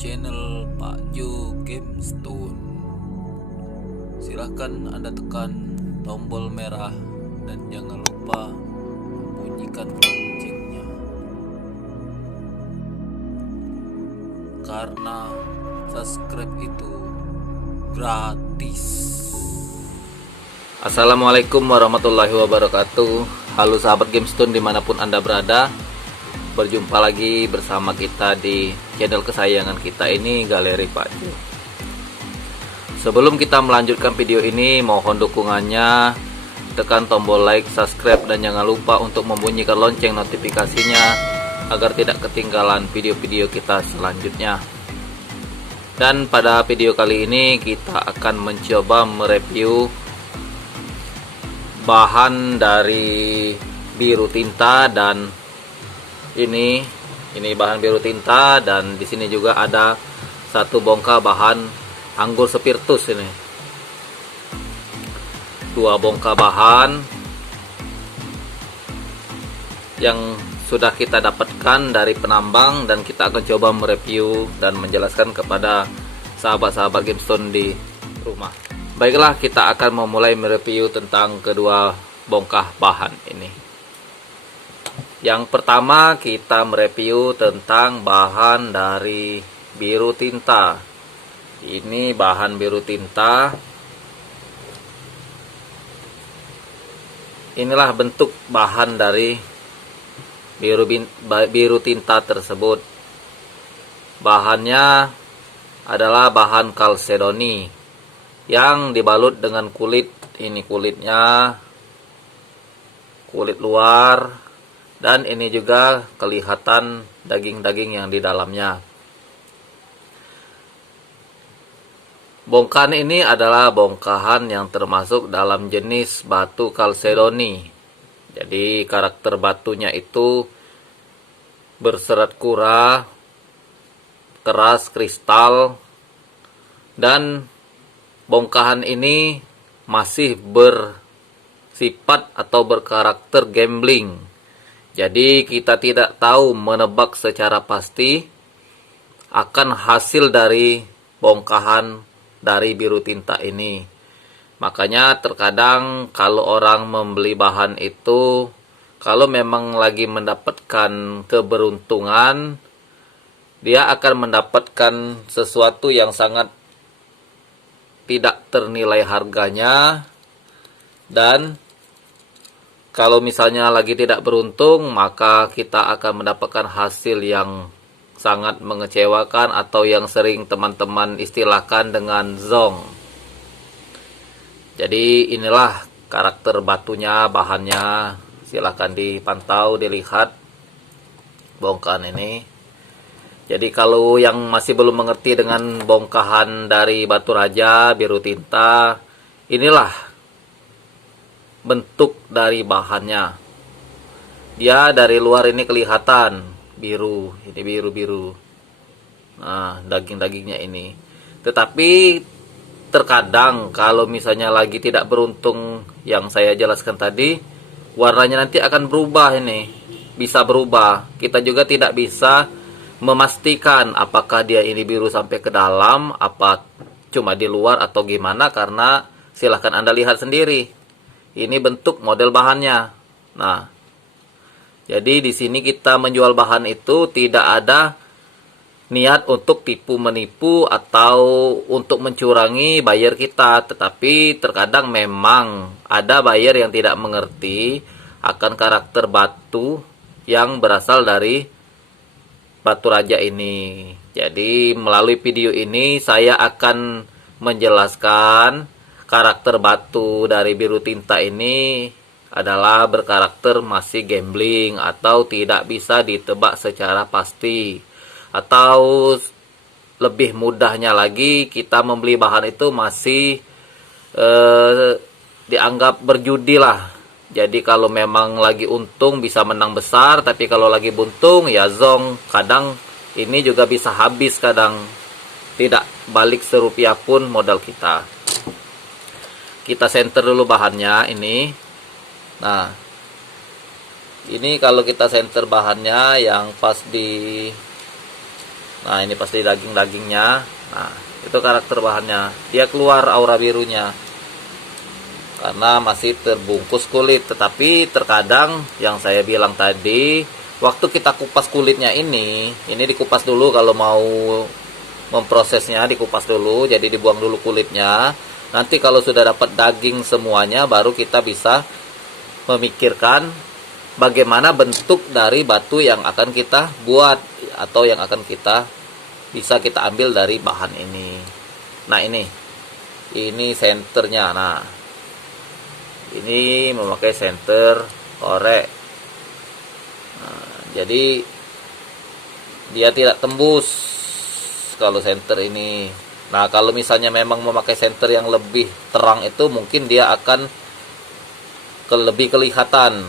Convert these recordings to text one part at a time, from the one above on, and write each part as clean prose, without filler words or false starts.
channel Pak Jo Gamestone. Silahkan Anda tekan tombol merah dan jangan lupa bunyikan loncengnya, karena subscribe itu gratis. Assalamualaikum warahmatullahi wabarakatuh. Halo sahabat Gamestone dimanapun Anda berada. Berjumpa lagi bersama kita di channel kesayangan kita ini, Galeri Pak Jo. Sebelum kita melanjutkan video ini, mohon dukungannya, tekan tombol like, subscribe, dan jangan lupa untuk membunyikan lonceng notifikasinya agar tidak ketinggalan video-video kita selanjutnya. Dan pada video kali ini kita akan mencoba mereview bahan dari biru tinta, dan ini bahan biru tinta, dan di sini juga ada satu bongkah bahan anggur spiritus. Ini dua bongkah bahan yang sudah kita dapatkan dari penambang, dan kita akan coba mereview dan menjelaskan kepada sahabat-sahabat Gamestone di rumah. Baiklah, kita akan memulai mereview tentang kedua bongkah bahan ini. Yang pertama kita mereview tentang bahan dari biru tinta. Ini bahan biru tinta. Inilah bentuk bahan dari biru tinta tersebut. Bahannya adalah bahan kalsedoni yang dibalut dengan kulit. Ini kulitnya, kulit luar. Dan ini juga kelihatan daging-daging yang di dalamnya. Bongkahan ini adalah bongkahan yang termasuk dalam jenis batu kalsedoni. Jadi karakter batunya itu berserat kura, keras kristal, dan bongkahan ini masih bersifat atau berkarakter gambling. Jadi kita tidak tahu menebak secara pasti akan hasil dari bongkahan dari biru tinta ini. Makanya terkadang kalau orang membeli bahan itu, kalau memang lagi mendapatkan keberuntungan, dia akan mendapatkan sesuatu yang sangat tidak ternilai harganya. Dan kalau misalnya lagi tidak beruntung, maka kita akan mendapatkan hasil yang sangat mengecewakan, atau yang sering teman-teman istilahkan dengan zong. Jadi inilah karakter batunya, bahannya. Silahkan dipantau, dilihat bongkahan ini. Jadi kalau yang masih belum mengerti dengan bongkahan dari batu raja biru tinta, inilah bentuk dari bahannya. Dia dari luar ini kelihatan biru, ini biru-biru. Nah, daging-dagingnya ini. Tetapi terkadang kalau misalnya lagi tidak beruntung yang saya jelaskan tadi, warnanya nanti akan berubah ini. Bisa berubah. Kita juga tidak bisa memastikan apakah dia ini biru sampai ke dalam, apa cuma di luar atau gimana, karena silahkan Anda lihat sendiri. Ini bentuk model bahannya. Nah, jadi di sini kita menjual bahan itu tidak ada niat untuk tipu menipu atau untuk mencurangi buyer kita. Tetapi terkadang memang ada buyer yang tidak mengerti akan karakter batu yang berasal dari batu raja ini. Jadi melalui video ini saya akan menjelaskan karakter batu dari biru tinta ini adalah berkarakter masih gambling, atau tidak bisa ditebak secara pasti. Atau lebih mudahnya lagi, kita membeli bahan itu masih dianggap berjudi lah. Jadi kalau memang lagi untung bisa menang besar, tapi kalau lagi buntung ya zong. Kadang ini juga bisa habis, kadang tidak balik serupiah pun modal kita. Kita center dulu bahannya ini. Nah, ini kalau kita center bahannya yang pas di Nah, ini pasti daging-dagingnya. Nah, itu karakter bahannya. Dia keluar aura birunya karena masih terbungkus kulit. Tetapi terkadang yang saya bilang tadi, waktu kita kupas kulitnya ini dikupas dulu. Kalau mau memprosesnya dikupas dulu, jadi dibuang dulu kulitnya. Nanti kalau sudah dapat daging semuanya, baru kita bisa memikirkan bagaimana bentuk dari batu yang akan kita buat atau yang akan kita bisa kita ambil dari bahan ini. Nah, ini senternya. Nah, ini memakai senter korek. Nah, jadi dia tidak tembus kalau senter ini. Nah, kalau misalnya memang memakai senter yang lebih terang, itu mungkin dia akan lebih kelihatan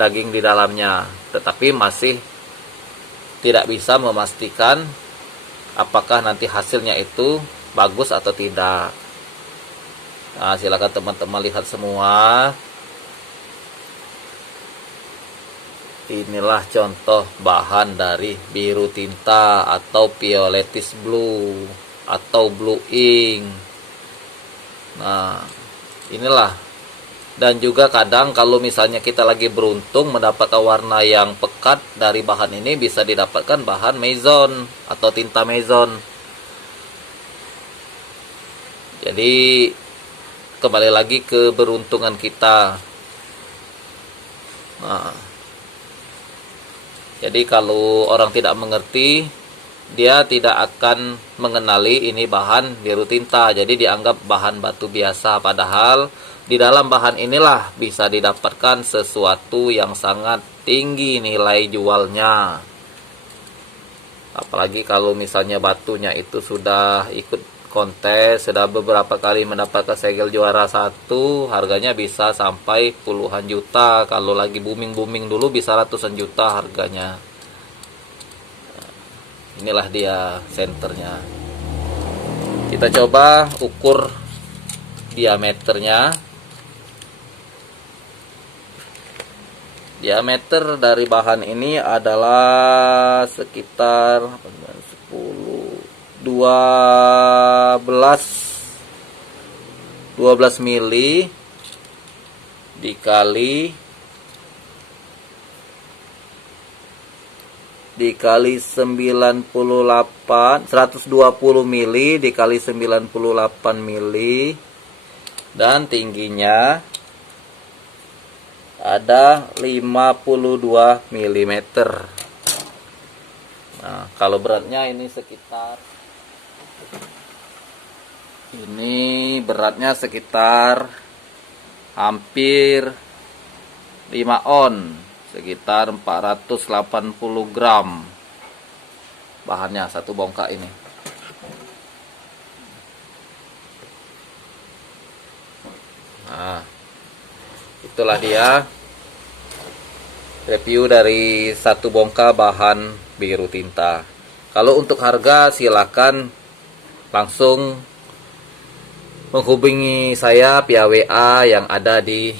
daging di dalamnya, tetapi masih tidak bisa memastikan apakah nanti hasilnya itu bagus atau tidak. Nah, silakan teman-teman lihat semua. Inilah contoh bahan dari biru tinta atau violetis blue atau blue ink. Nah, inilah. Dan juga kadang kalau misalnya kita lagi beruntung mendapatkan warna yang pekat dari bahan ini, bisa didapatkan bahan Maison atau tinta Maison. Jadi kembali lagi ke beruntungan kita. Nah, jadi kalau orang tidak mengerti, dia tidak akan mengenali ini bahan biru tinta. Jadi dianggap bahan batu biasa, padahal di dalam bahan inilah bisa didapatkan sesuatu yang sangat tinggi nilai jualnya. Apalagi kalau misalnya batunya itu sudah ikut kontes, sudah beberapa kali mendapatkan segel juara 1, harganya bisa sampai puluhan juta. Kalau lagi booming-booming dulu bisa ratusan juta harganya. Inilah dia senternya. Kita coba ukur diameternya. Diameter dari bahan ini adalah sekitar 12 mili dikali 120 mili dikali 98 mili, dan tingginya ada 52 mm. Nah, kalau beratnya ini sekitar hampir 5 on, sekitar 480 gram bahannya satu bongkak ini. Nah, itulah dia review dari satu bongkah bahan biru tinta. Kalau untuk harga, silakan langsung menghubungi saya via WA yang ada di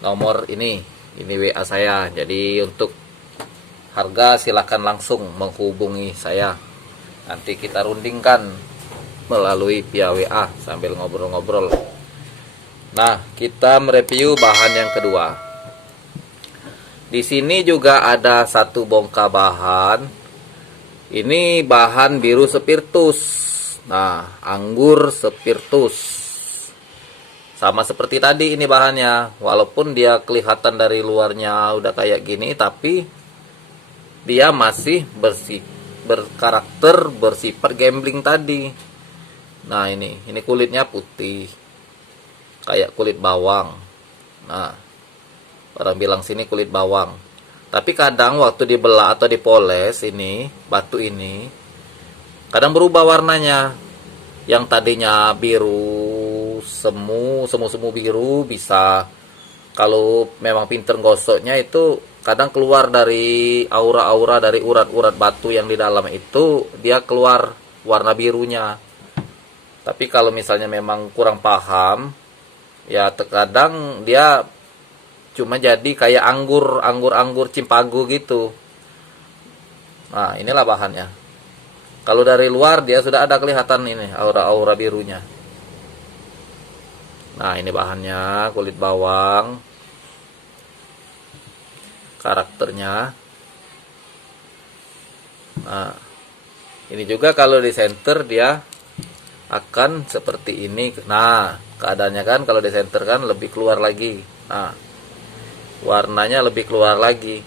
nomor ini WA saya. Jadi untuk harga silakan langsung menghubungi saya, nanti kita rundingkan melalui via WA sambil ngobrol-ngobrol. Nah, kita mereview bahan yang kedua. Di sini juga ada satu bongkah bahan. Ini bahan biru spiritus. Nah, anggur spiritus. Sama seperti tadi ini bahannya. Walaupun dia kelihatan dari luarnya udah kayak gini, tapi dia masih berkarakter bersifat gambling tadi. Nah, ini kulitnya putih, kayak kulit bawang. Nah, orang bilang sini kulit bawang. Tapi kadang waktu dibelah atau dipoles ini, batu ini kadang berubah warnanya. Yang tadinya biru semu biru, bisa kalau memang pinter gosoknya itu kadang keluar dari aura-aura dari urat-urat batu yang di dalam itu, dia keluar warna birunya. Tapi kalau misalnya memang kurang paham, ya terkadang dia cuma jadi kayak anggur cimpagu gitu. Nah, inilah bahannya. Kalau dari luar dia sudah ada kelihatan ini aura-aura birunya. Nah, ini bahannya, kulit bawang, karakternya. Nah, ini juga kalau di center dia akan seperti ini. Nah, keadaannya kan kalau di center kan lebih keluar lagi. Nah, warnanya lebih keluar lagi.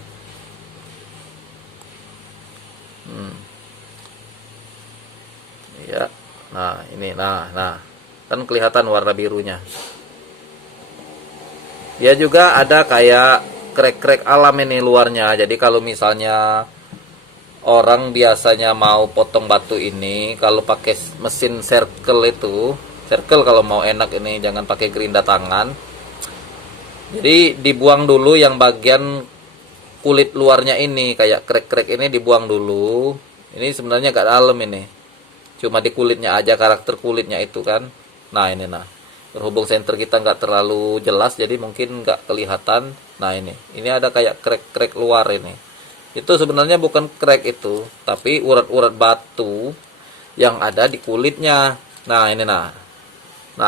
Ya. Nah, ini nah. Kan kelihatan warna birunya. Dia juga ada kayak krek-krek alam ini luarnya. Jadi kalau misalnya orang biasanya mau potong batu ini, kalau pakai mesin circle kalau mau enak ini jangan pakai gerinda tangan. Jadi dibuang dulu yang bagian kulit luarnya ini, kayak krek-krek ini dibuang dulu. Ini sebenarnya gak dalam ini, cuma di kulitnya aja, karakter kulitnya itu kan. Nah ini berhubung center kita nggak terlalu jelas jadi mungkin nggak kelihatan. Nah ini ada kayak krek-krek luar ini. Itu sebenarnya bukan krek itu, tapi urat-urat batu yang ada di kulitnya. Nah ini nah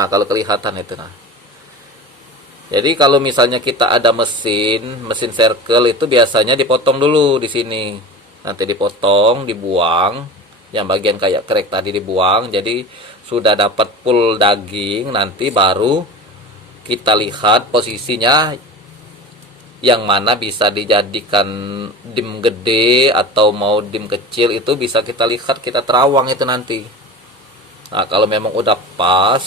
kalau kelihatan itu Jadi kalau misalnya kita ada mesin circle itu biasanya dipotong dulu di sini. Nanti dipotong, dibuang. Yang bagian kayak krek tadi dibuang. Jadi sudah dapat full daging, nanti baru kita lihat posisinya yang mana bisa dijadikan dim gede atau mau dim kecil, itu bisa kita lihat, kita terawang itu nanti. Nah kalau memang udah pas,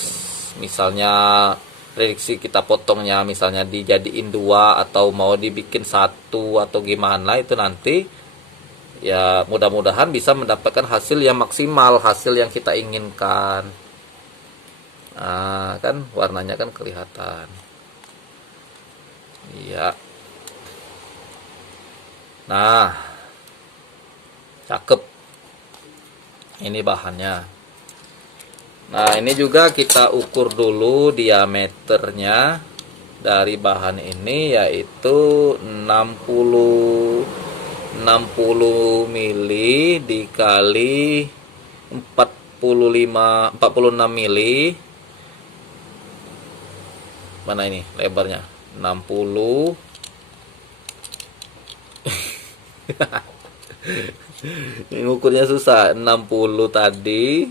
misalnya prediksi kita potongnya misalnya dijadiin 2 atau mau dibikin 1 atau gimana, itu nanti ya mudah-mudahan bisa mendapatkan hasil yang maksimal, hasil yang kita inginkan. Nah kan warnanya kan kelihatan. Iya. Nah cakep ini bahannya. Nah ini juga kita ukur dulu diameternya dari bahan ini, yaitu 60 mili dikali 46 mili. Mana ini lebarnya? 60 ini ukurnya susah. 60 tadi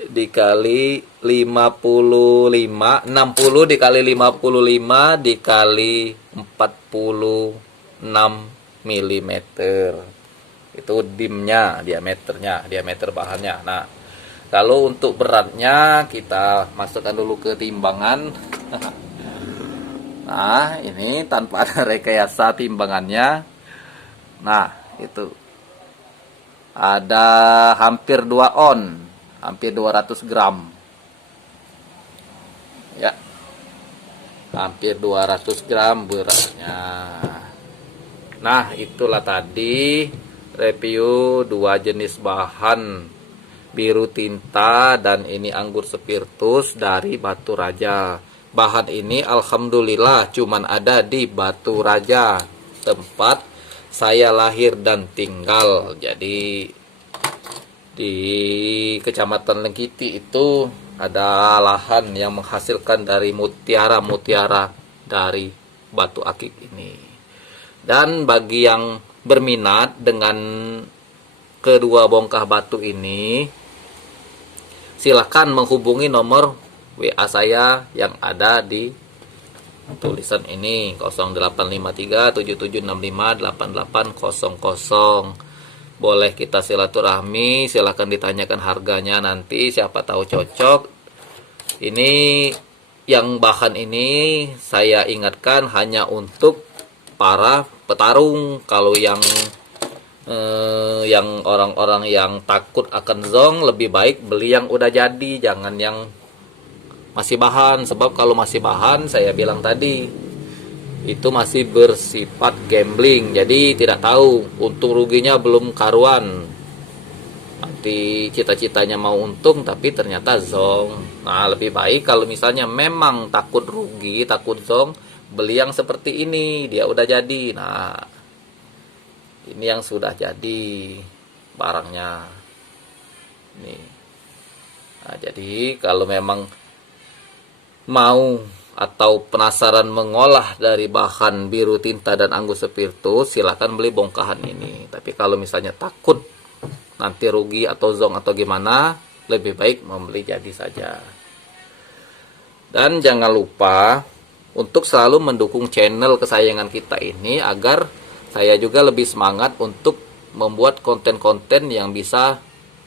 dikali 55, 60 dikali 55 dikali 46 mm. Itu dimnya, diameter bahannya. Nah kalau untuk beratnya kita masukkan dulu ke timbangan. Nah ini tanpa ada rekayasa timbangannya. Nah itu ada hampir 2 on, hampir 200 gram ya, hampir 200 gram beratnya. Nah itulah tadi review 2 jenis bahan, biru tinta dan ini anggur spiritus dari Batu Raja. Bahan ini alhamdulillah cuman ada di Batu Raja, tempat saya lahir dan tinggal. Jadi di Kecamatan Lengkiti itu ada lahan yang menghasilkan dari mutiara dari batu akik ini. Dan bagi yang berminat dengan kedua bongkah batu ini, silakan menghubungi nomor WA saya yang ada di tulisan ini, 085377658800. Boleh kita silaturahmi, silahkan ditanyakan harganya nanti, siapa tahu cocok. Ini yang bahan ini saya ingatkan hanya untuk para petarung. Kalau yang orang-orang yang takut akan zong, lebih baik beli yang udah jadi, jangan yang masih bahan. Sebab kalau masih bahan, saya bilang tadi, itu masih bersifat gambling. Jadi tidak tahu, untung ruginya belum karuan. Nanti cita-citanya mau untung tapi ternyata zong. Nah lebih baik kalau misalnya memang takut rugi, takut zong, beli yang seperti ini, dia udah jadi. Nah ini yang sudah jadi, barangnya. Nih. Nah, jadi kalau memang mau atau penasaran mengolah dari bahan biru tinta dan anggur spiritus, silakan beli bongkahan ini. Tapi kalau misalnya takut nanti rugi atau zong atau gimana, lebih baik membeli jadi saja. Dan jangan lupa untuk selalu mendukung channel kesayangan kita ini agar saya juga lebih semangat untuk membuat konten-konten yang bisa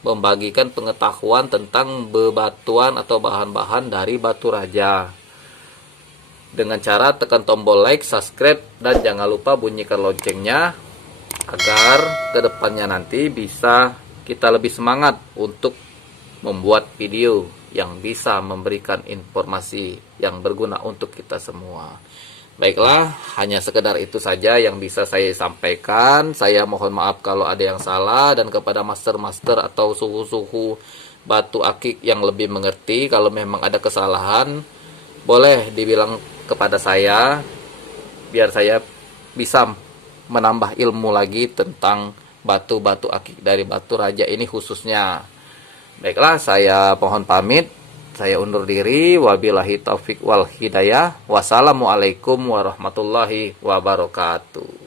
membagikan pengetahuan tentang bebatuan atau bahan-bahan dari batu raja. Dengan cara tekan tombol like, subscribe, dan jangan lupa bunyikan loncengnya agar kedepannya nanti bisa kita lebih semangat untuk membuat video yang bisa memberikan informasi yang berguna untuk kita semua. Baiklah, hanya sekedar itu saja yang bisa saya sampaikan. Saya mohon maaf kalau ada yang salah, dan kepada master-master atau suhu-suhu batu akik yang lebih mengerti, kalau memang ada kesalahan, boleh dibilang kepada saya, biar saya bisa menambah ilmu lagi tentang batu-batu akik dari batu raja ini khususnya. Baiklah, saya mohon pamit. Saya undur diri. Wabillahi taufik wal hidayah. Wassalamualaikum warahmatullahi wabarakatuh.